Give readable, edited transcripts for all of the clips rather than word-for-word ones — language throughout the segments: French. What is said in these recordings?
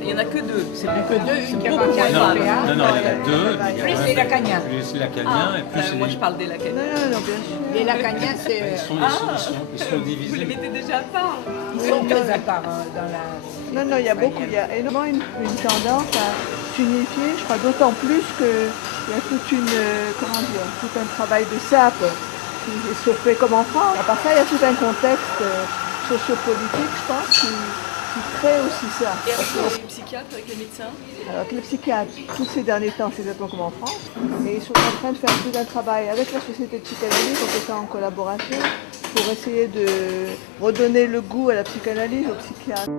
Il n'y en a que deux. C'est plus que deux, une qui a beaucoup pas moins de grave. Non, il y en a deux. Plus les Lacaniens. Plus les Lacaniens et plus Moi les... je parle des Lacaniens. Non, bien sûr. Les Lacaniens, c'est. Ils sont Vous les divisés. mettez déjà à part. Ils sont très à part dans la. Non, il y a beaucoup, il y a énormément une tendance à s'unifier, je crois d'autant plus qu'il y a toute une, comment dire, tout un travail de sape qui se fait comme en France. À part ça, il y a tout un contexte sociopolitique, je pense, qui crée aussi ça. Et avec les psychiatres, avec les médecins? Alors que les psychiatres, tous ces derniers temps, c'est exactement comme en France, et ils sont en train de faire tout un travail avec la société de psychanalyse, on fait ça en collaboration, pour essayer de redonner le goût à la psychanalyse aux psychiatres.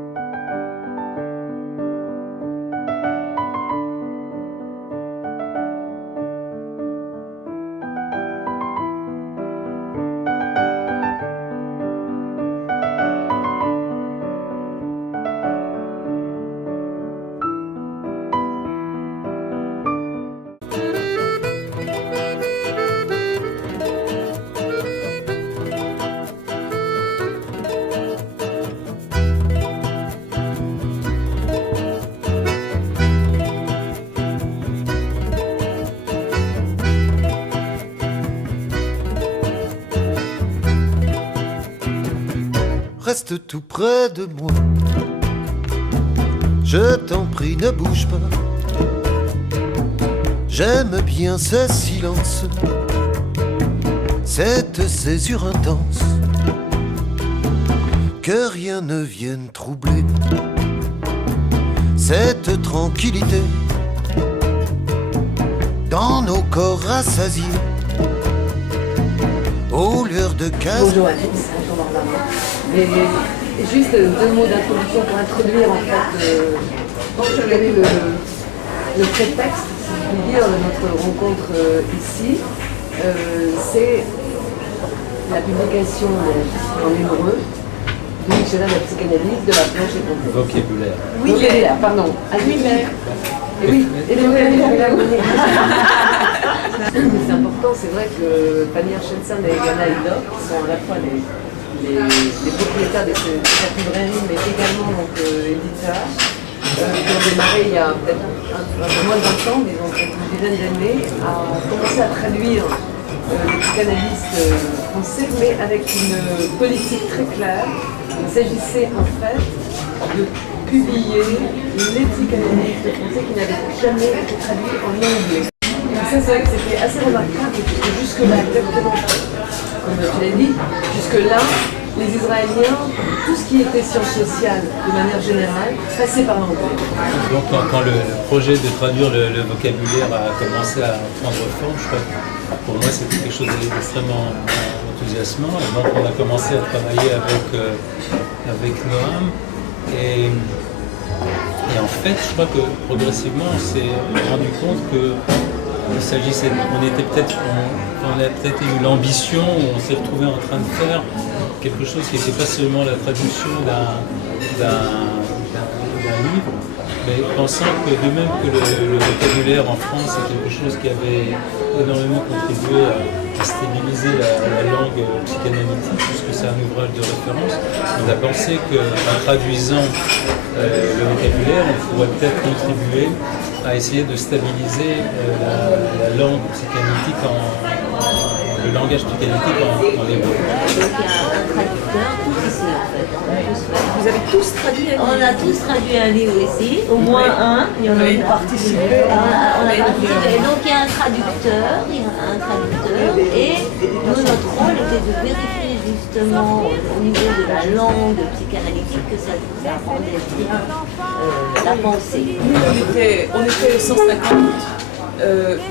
Reste tout près de moi. Je t'en prie, ne bouge pas. J'aime bien ce silence, cette césure intense, que rien ne vienne troubler cette tranquillité dans nos corps rassasiés aux lueurs de casse. Bonjour Alex, bonjour Barbara. Et juste deux mots d'introduction pour introduire en fait quel est le prétexte, si je puis dire, de notre rencontre ici. C'est la publication en hébreu du dictionnaire de la psychanalyse de la planche et complète. Vocabulaire. Vocabulaire, pardon. À lui-même. Et oui, et le vocabulaire. C'est important, c'est vrai que Fanny Archenson et Ghana Hildock sont à la fois les propriétaires de cette librairie, mais également éditeurs, qui ont démarré il y a peut-être un peu moins de 20 ans, mais ils ont peut-être une dizaine d'années, à commencer à traduire les psychanalystes français, mais avec une politique très claire. Il s'agissait en fait de publier les psychanalystes français qui n'avaient jamais été traduits en anglais. Ça, c'est vrai que c'était assez remarquable, puisque jusque-là, exactement comme tu l'as dit, jusque-là, les Israéliens, tout ce qui était sciences sociales, de manière générale, passait par l'anglais. Donc quand le projet de traduire le vocabulaire a commencé à prendre forme, je crois que pour moi c'était quelque chose d'extrêmement enthousiasmant. Et donc on a commencé à travailler avec Noam. Et en fait, je crois que progressivement, on s'est rendu compte que il s'agissait, on a peut-être eu l'ambition, on s'est retrouvé en train de faire quelque chose qui n'était pas seulement la traduction d'un livre, mais pensant que de même que le vocabulaire en France est quelque chose qui avait énormément contribué à stabiliser la langue psychanalytique, puisque c'est un ouvrage de référence, on a pensé qu'en traduisant le vocabulaire, on pourrait peut-être contribuer à essayer de stabiliser la langue psychanalytique, le langage psychanalytique en hébreu. Donc il y a un traducteur, tous ici en fait. Vous avez tous traduit un livre? On a tous traduit un livre ici, au moins un. Il y en a Oui. participé. On a participé. Et donc il y a un traducteur, et nous, notre rôle était de vérifier justement au niveau de la langue psychanalytique que ça rendait bien la pensée. Nous, on était 150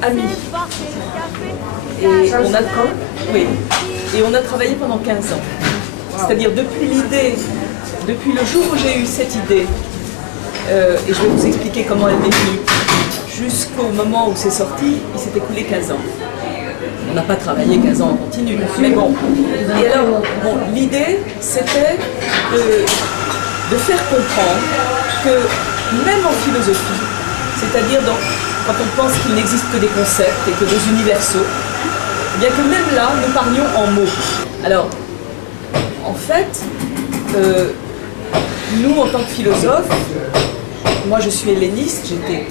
amis. Et on a travaillé pendant 15 ans. C'est-à-dire depuis le jour où j'ai eu cette idée, et je vais vous expliquer comment elle est venue. Jusqu'au moment où c'est sorti, il s'est écoulé 15 ans. On n'a pas travaillé 15 ans en continu, mais bon. Et alors, bon, l'idée, c'était de faire comprendre que même en philosophie, c'est-à-dire quand on pense qu'il n'existe que des concepts et que des universaux, eh bien que même là, nous parlions en mots. Alors, en fait, nous, en tant que philosophes, moi je suis helléniste, j'étais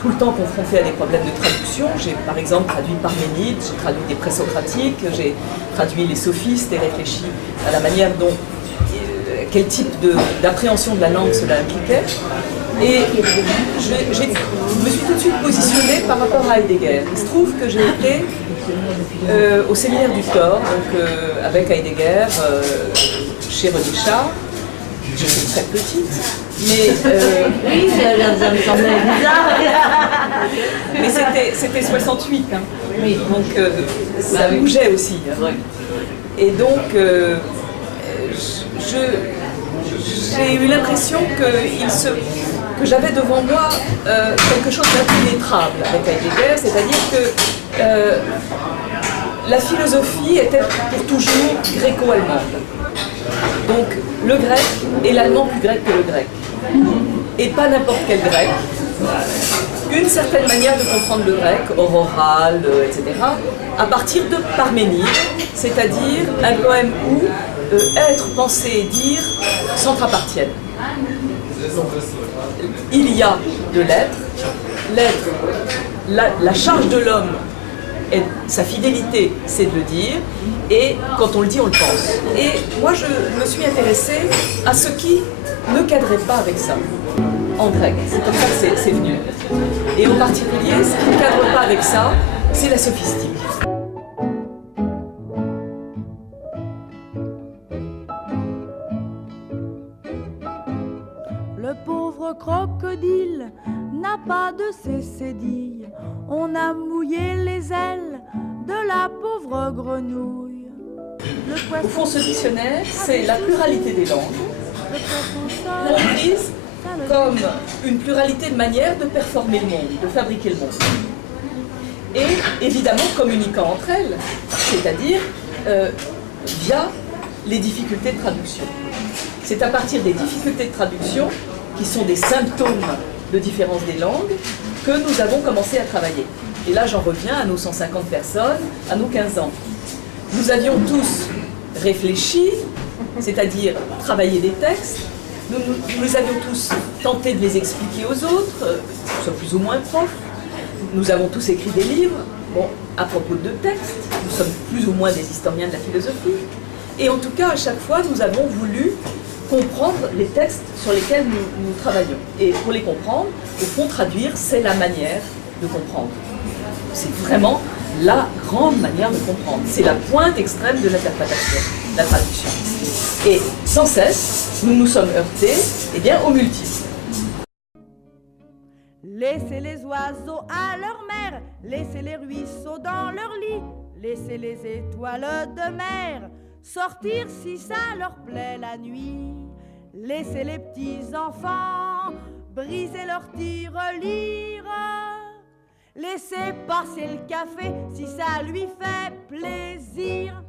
tout le temps confrontée à des problèmes de traduction. J'ai par exemple traduit Parménide, j'ai traduit des présocratiques, j'ai traduit les sophistes et réfléchi à la manière dont, quel type d'appréhension de la langue cela impliquait. Et je me suis tout de suite positionnée par rapport à Heidegger. Il se trouve que j'ai été au séminaire du Thor, donc, avec Heidegger, chez René Char. J'étais très petite, mais Oui, ça me semblait bizarre. mais c'était 68, hein. Oui, donc ça bougeait aussi. Hein. Et donc j'ai eu l'impression que j'avais devant moi quelque chose d'impénétrable avec Heidegger, c'est-à-dire que la philosophie était pour toujours gréco-allemande. Donc le grec et l'allemand plus grec que le grec. Et pas n'importe quel grec. Une certaine manière de comprendre le grec, oral, etc., à partir de Parménide, c'est-à-dire un poème où être, penser et dire s'entr'appartiennent. Donc, il y a de l'être, la charge de l'homme, et sa fidélité, c'est de le dire, et quand on le dit, on le pense. Et moi, je me suis intéressée à ce qui ne cadrait pas avec ça, en grec. C'est comme ça que c'est venu. Et en particulier, ce qui ne cadre pas avec ça, c'est la sophistique. Le pauvre crocodile n'a pas de ses cédilles. On a mouillé les ailes de la pauvre grenouille. Au fond, ce dictionnaire, c'est la pluralité des langues, comprise comme une pluralité de manières de performer le monde, de fabriquer le monde. Et évidemment communiquant entre elles, c'est-à-dire via les difficultés de traduction. C'est à partir des difficultés de traduction, qui sont des symptômes de différence des langues, que nous avons commencé à travailler. Et là, j'en reviens à nos 150 personnes, à nos 15 ans. Nous avions tous réfléchi, c'est-à-dire travaillé des textes. Nous avions tous tenté de les expliquer aux autres, soit plus ou moins profs. Nous avons tous écrit des livres, bon, à propos de textes. Nous sommes plus ou moins des historiens de la philosophie. Et en tout cas, à chaque fois, nous avons voulu comprendre les textes sur lesquels nous travaillons. Et pour les comprendre, au fond, traduire, c'est la manière de comprendre. C'est vraiment la grande manière de comprendre. C'est la pointe extrême de l'interprétation, la traduction. Et sans cesse, nous nous sommes heurtés au multiple. Laissez les oiseaux à leur mère, laissez les ruisseaux dans leur lit, laissez les étoiles de mer sortir si ça leur plaît la nuit. Laissez les petits enfants briser leur tirelire, laissez passer le café si ça lui fait plaisir.